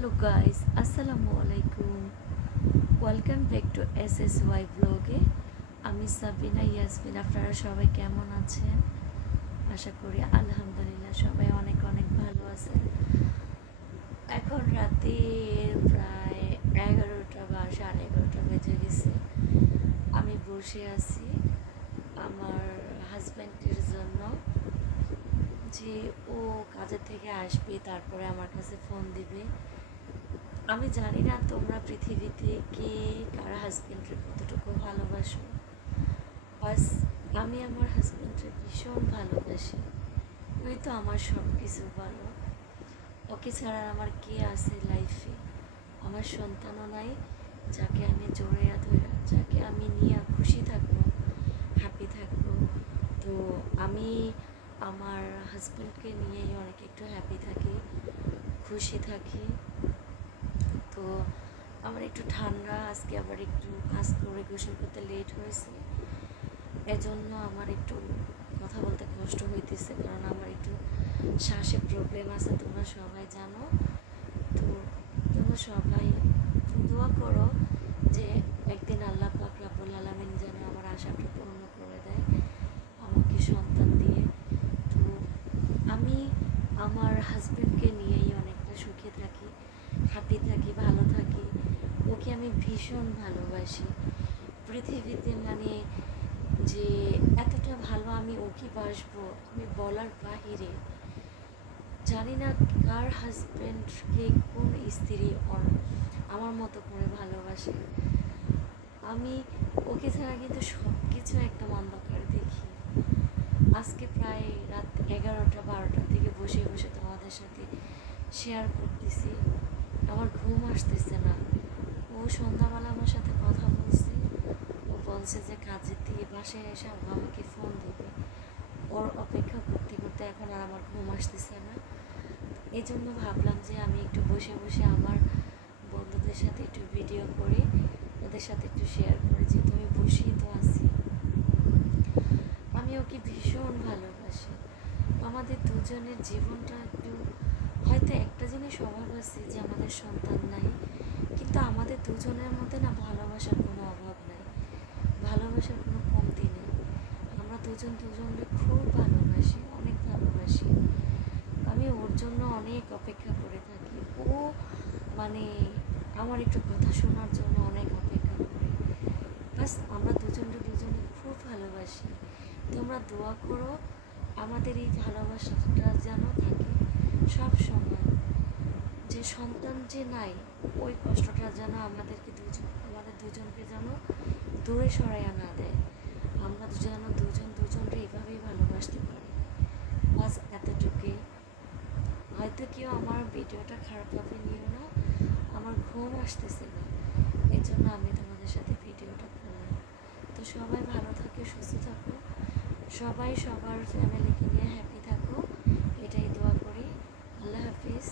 Hello guys, আসসালামু আলাইকুম। Welcome back to SSY ব্লগে। আমি সাবিনা ইয়াসমিন। আপনারা সবাই কেমন আছেন? আশা করি আলহামদুলিল্লাহ সবাই অনেক অনেক ভালো আছেন। এখন রাতে প্রায় 11টা বা 11:30 বেজে গেছে। আমি বসে আছি আমার হাজব্যান্ডের জন্য, যে ও কাজের থেকে আসবে, তারপরে আমার কাছে ফোন দিবে। আমি জানি না তোমরা পৃথিবীতে কে কার হাজব্যান্ডের কতটুকু ভালোবাসো, বাস আমি আমার হাজব্যান্ডের ভীষণ ভালোবাসি। ওই তো আমার সব কিছু ভালো। ওকে ছাড়া আমার কে আছে লাইফে? আমার সন্তানও নাই যাকে আমি জড়িয়ে ধরে, যাকে আমি নিয়ে খুশি থাকবো, হ্যাপি থাকবো। তো আমি আমার হাজব্যান্ডকে নিয়েই অনেক একটু হ্যাপি থাকি, খুশি থাকি। তো আমার একটু ঠান্ডা, আজকে আবার একটু কাজ করে গোসল করতে লেট হয়েছে, এজন্য আমার একটু কথা বলতে কষ্ট হইতেছে, কারণ আমার একটু শ্বাসের প্রবলেম আছে, তোমরা সবাই জানো। তো তোমরা সবাই দোয়া করো যে একদিন আল্লাহ পাক রব্বুল আলামিন যেন আমার আশাটা পূর্ণ করে দেয় আমাকে সন্তান দিয়ে। তো আমি আমার হাজব্যান্ডকে নিয়েই অনেকটা সুখে থাকি, হ্যাপি থাকি, ভালো থাকি। ওকে আমি ভীষণ ভালোবাসি পৃথিবীতে, মানে যে এতটা ভালো আমি ওকে বাসবো আমি বলার বাহিরে। জানি না কার হাজব্যান্ডকে কোন স্ত্রী আমার মতো করে ভালোবাসে। আমি ওকে ছাড়া কিন্তু সব কিছু একদম অন্ধকার দেখি। আজকে প্রায় রাত 11টা-12টার দিকে বসে বসে তোমাদের সাথে শেয়ার করতেছি, আমার ঘুম আসতেছে না। ও সন্ধ্যাবেলা আমার সাথে কথা বলছে, ও বলছে যে কাজের থেকে বাসায় এসে আমাকে ফোন দেবে। ওর অপেক্ষা করতে করতে এখন আর আমার ঘুম আসতেছে না। এই জন্য ভাবলাম যে আমি একটু বসে বসে আমার বন্ধুদের সাথে একটু ভিডিও করি, ওদের সাথে একটু শেয়ার করি, যে তুমি বসেই তো আছি। আমি ওকে ভীষণ ভালোবাসি। আমাদের দুজনের জীবনটা একটু, হয়তো একটা জিনিস অভাব আছে যে আমাদের সন্তান নাই, কিন্তু আমাদের দুজনের মধ্যে না ভালোবাসার কোনো অভাব নাই, ভালোবাসার কোনো কমতি নেই। আমরা দুজন দুজনকে খুব ভালোবাসি, অনেক ভালোবাসি। আমি ওর জন্য অনেক অপেক্ষা করে থাকি। ও মানে আমার একটু কথা শোনার জন্য অনেক অপেক্ষা করে। বাস আমরা দুজনকে দুজনে খুব ভালোবাসি। তোমরা দোয়া করো আমাদের এই ভালোবাসাটা যেন থাকে সব সময়। যে সন্তান যে নাই, ওই কষ্টটা যেন আমাদের দুজনকে যেন দূরে সরাইয়া না দেয়। আমরা যেন দুজন দুজনকে এইভাবেই ভালোবাসতে পারি। বাস এতটুকুই। হয়তো কেউ আমার ভিডিওটা খারাপভাবে নিও না, আমার ঘুম আসতেছে না, এই জন্য আমি তোমাদের সাথে ভিডিওটা করলাম। তো সবাই ভালো থাকো, সুস্থ থাকো, সবাই সবার ফ্যামিলিকে নিয়ে হ্যাপি থাকো, এটাই দোয়া করি। আল্লাহ হাফিজ।